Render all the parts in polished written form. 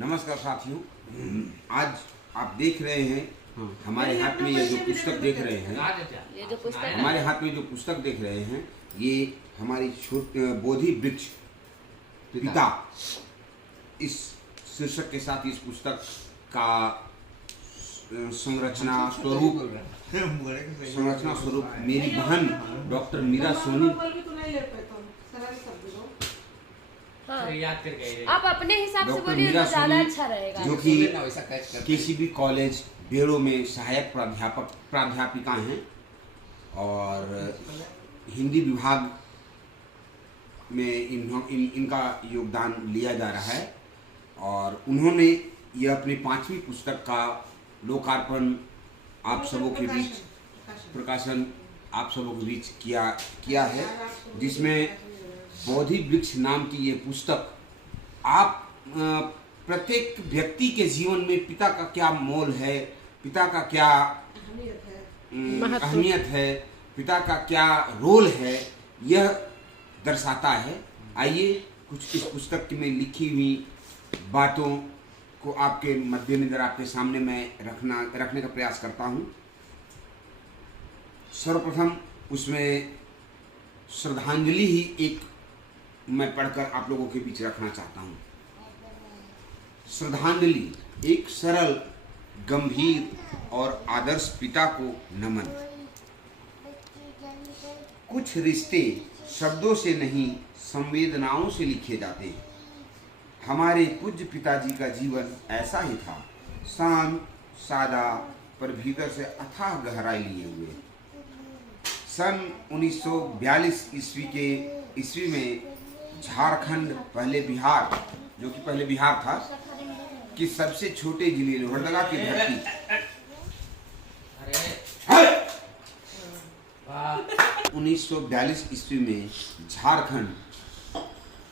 नमस्कार साथियों, आज आप देख रहे हैं हमारे हाथ में ये जो पुस्तक देख रहे हैं, हमारे हाथ में जो पुस्तक देख रहे हैं ये हमारी बोधि वृक्ष पिता इस शीर्षक के साथ इस पुस्तक का संरचना स्वरूप मेरी बहन डॉक्टर मीरा सोनी आप अपने हिसाब से बोलिए तो ज़्यादा अच्छा रहेगा। जो कि केसीबी कॉलेज बेड़ो में सहायक प्राध्यापिका हैं और हिंदी विभाग में इनका योगदान लिया जा रहा है और उन्होंने यह अपनी 5वीं पुस्तक का लोकार्पण आप सबों के बीच प्रकाशन आप सबों के बीच किया है, जिसमें बोधि वृक्ष नाम की ये पुस्तक आप प्रत्येक व्यक्ति के जीवन में पिता का क्या मोल है, पिता का क्या अहमियत है, पिता का क्या रोल है, यह दर्शाता है। आइए कुछ इस पुस्तक में लिखी हुई बातों को आपके मद्देनजर आपके सामने मैं रखने का प्रयास करता हूँ। सर्वप्रथम उसमें श्रद्धांजलि ही एक मैं पढ़कर आप लोगों के बीच रखना चाहता हूँ। श्रद्धांजलि, एक सरल, गंभीर और आदर्श पिता को नमन। कुछ रिश्ते शब्दों से नहीं संवेदनाओं से लिखे जाते हैं। हमारे पूज्य पिताजी का जीवन ऐसा ही था, शांत, सादा, पर भीतर से अथाह गहराई लिए हुए। सन 1942 ईस्वी में झारखंड, पहले बिहार, जो कि पहले बिहार था, कि सबसे छोटे जिले लोहरदगा की धरती 1942 ईस्वी में झारखंड,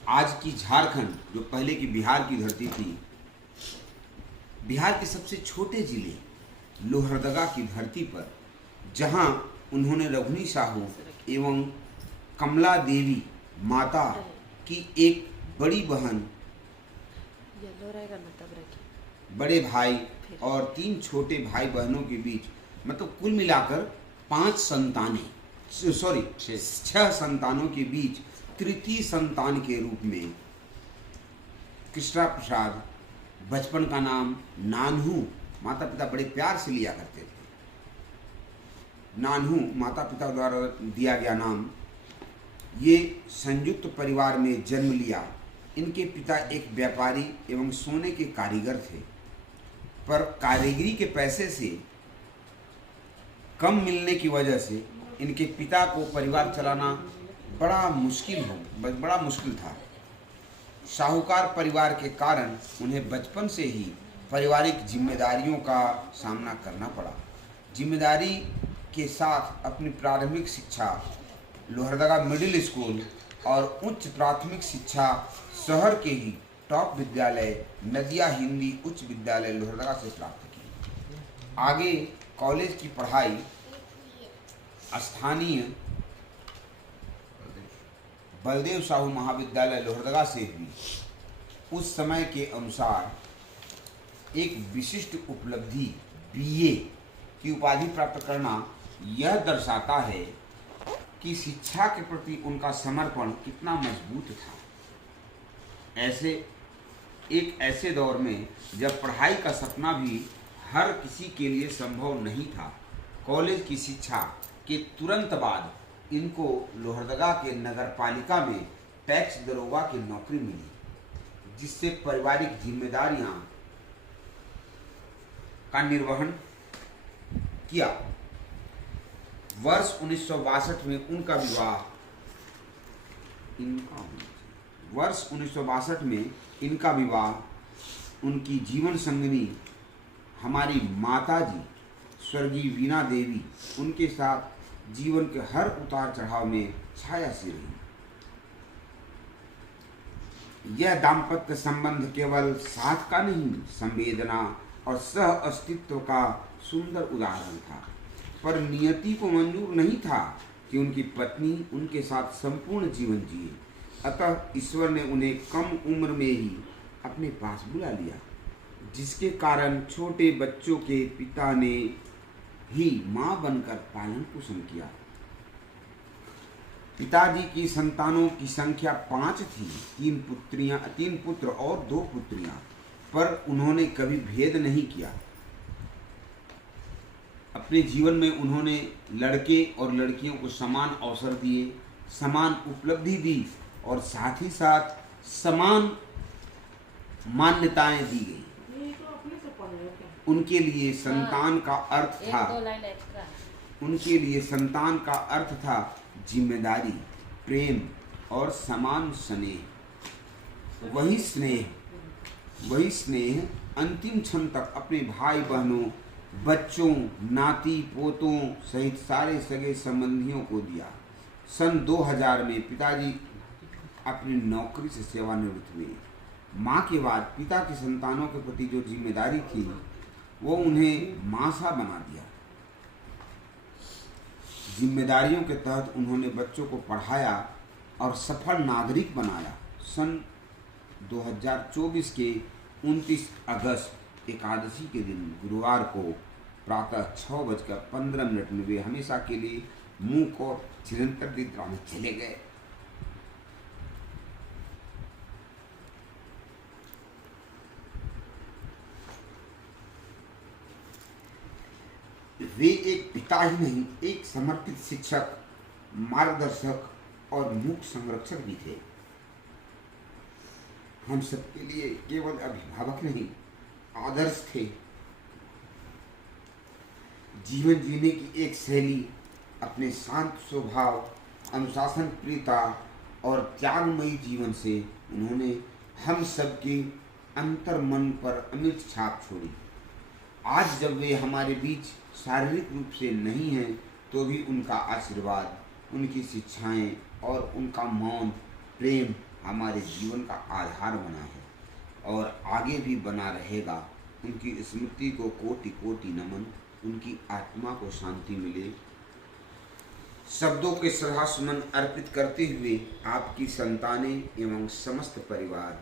आज की झारखंड जो पहले की बिहार की धरती थी, बिहार के सबसे छोटे जिले लोहरदगा की धरती पर, जहां उन्होंने रघुनी साहू एवं कमला देवी माता की एक बड़ी बहन, बड़े भाई और 3 छोटे भाई बहनों के बीच, मतलब कुल मिलाकर 6 संतानों के बीच तृतीय संतान के रूप में कृष्णा प्रसाद, बचपन का नाम नानहू, माता पिता बड़े प्यार से लिया करते थे। नानहू माता पिता द्वारा दिया गया नाम, ये संयुक्त परिवार में जन्म लिया। इनके पिता एक व्यापारी एवं सोने के कारीगर थे, पर कारीगरी के पैसे से कम मिलने की वजह से इनके पिता को परिवार चलाना बड़ा मुश्किल था। साहूकार परिवार के कारण उन्हें बचपन से ही पारिवारिक जिम्मेदारियों का सामना करना पड़ा। जिम्मेदारी के साथ अपनी प्राथमिक शिक्षा लोहरदगा मिडिल स्कूल और उच्च प्राथमिक शिक्षा शहर के ही टॉप विद्यालय नदिया हिंदी उच्च विद्यालय लोहरदगा से प्राप्त की। आगे कॉलेज की पढ़ाई स्थानीय बलदेव साहू महाविद्यालय लोहरदगा से हुई। उस समय के अनुसार एक विशिष्ट उपलब्धि बीए की उपाधि प्राप्त करना यह दर्शाता है कि शिक्षा के प्रति उनका समर्पण कितना मजबूत था। ऐसे दौर में जब पढ़ाई का सपना भी हर किसी के लिए संभव नहीं था, कॉलेज की शिक्षा के तुरंत बाद इनको लोहरदगा के नगरपालिका में टैक्स दरोगा की नौकरी मिली, जिससे पारिवारिक जिम्मेदारियां का निर्वहन किया। वर्ष 1962 में उनका विवाह उनकी जीवन संगिनी हमारी माताजी स्वर्गीय वीणा देवी, उनके साथ जीवन के हर उतार चढ़ाव में छाया सी रही। यह दाम्पत्य संबंध केवल साथ का नहीं, संवेदना और सह अस्तित्व का सुंदर उदाहरण था। पर नियति को मंजूर नहीं था कि उनकी पत्नी उनके साथ संपूर्ण जीवन जिए। अतः ईश्वर ने उन्हें कम उम्र में ही अपने पास बुला लिया। जिसके कारण छोटे बच्चों के पिता ने ही मां बनकर पालन पोषण किया। पिताजी की संतानों की संख्या 5 थी, 3 पुत्र और 2 पुत्रियां, पर उन्होंने कभी भेद नहीं किया। अपने जीवन में उन्होंने लड़के और लड़कियों को समान अवसर दिए, समान उपलब्धि दी और साथ ही साथ समान मान्यताएं दी गई। उनके लिए संतान का अर्थ था, उनके लिए संतान का अर्थ था जिम्मेदारी, प्रेम और समान स्नेह। वही स्नेह अंतिम क्षण तक अपने भाई बहनों, बच्चों, नाती पोतों सहित सारे सगे संबंधियों को दिया। सन 2000 में पिताजी अपनी नौकरी से सेवानिवृत्त हुए। माँ के बाद पिता की संतानों के प्रति जो जिम्मेदारी थी वो उन्हें माँ सा बना दिया। जिम्मेदारियों के तहत उन्होंने बच्चों को पढ़ाया और सफल नागरिक बनाया। सन 2024 के 29 अगस्त एकादशी के दिन गुरुवार को प्रातः 6:15 में वे हमेशा के लिए मूक और चिरंतर निद्रा में चले गए। वे एक पिता ही नहीं, एक समर्पित शिक्षक, मार्गदर्शक और मूक संरक्षक भी थे। हम सबके लिए केवल अभिभावक नहीं, आदर्श थे। जीवन जीने की एक शैली, अपने शांत स्वभाव, अनुशासन प्रियता और त्यागमयी जीवन से उन्होंने हम सबके अंतर मन पर अमिट छाप छोड़ी। आज जब वे हमारे बीच शारीरिक रूप से नहीं हैं, तो भी उनका आशीर्वाद, उनकी शिक्षाएं और उनका मौन प्रेम हमारे जीवन का आधार बना है और आगे भी बना रहेगा। उनकी स्मृति को कोटि कोटि नमन। उनकी आत्मा को शांति मिले। शब्दों के श्रद्धा सुमन अर्पित करते हुए आपकी संतानें एवं समस्त परिवार।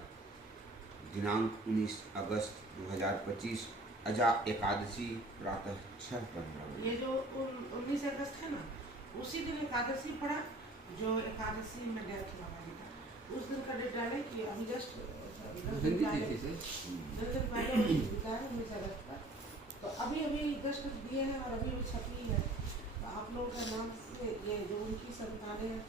दिनांक 19 अगस्त 2025 अजा एकादशी प्रातः 6:15। ये जो 19 अगस्त है ना, उसी दिन एकादशी पड़ा जो एकादशी में डेथ हुआ था। उस दिन का डेट डाले कि अभी जस्ट 10 दिन पहले 19 अगस्त पर, तो अभी जस्ट दिए हैं और अभी छपी है। तो आप लोगों का नाम से ये जो उनकी संतानें में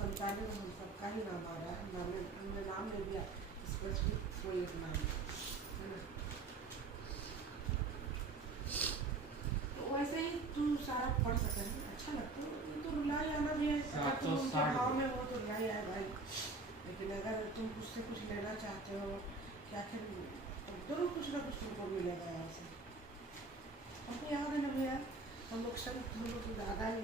हम सबका ही नाम आ रहा है। हमने नाम ले लिया स्पेसिफिक कोई एक नाम है ना। तो वैसे ही तू सारा पढ़ सकते हैं, अच्छा लगता है। तो रुलाई आना भी है, भाव में वो तो रुलाई आए भाई। लेकिन अगर तुम उससे कुछ लेना चाहते हो कि आखिर जरूर कुछ ना कुछ तुमको मिलेगा यहाँ से। हमको याद है ना भैया, हम लोग तो ज़्यादा ही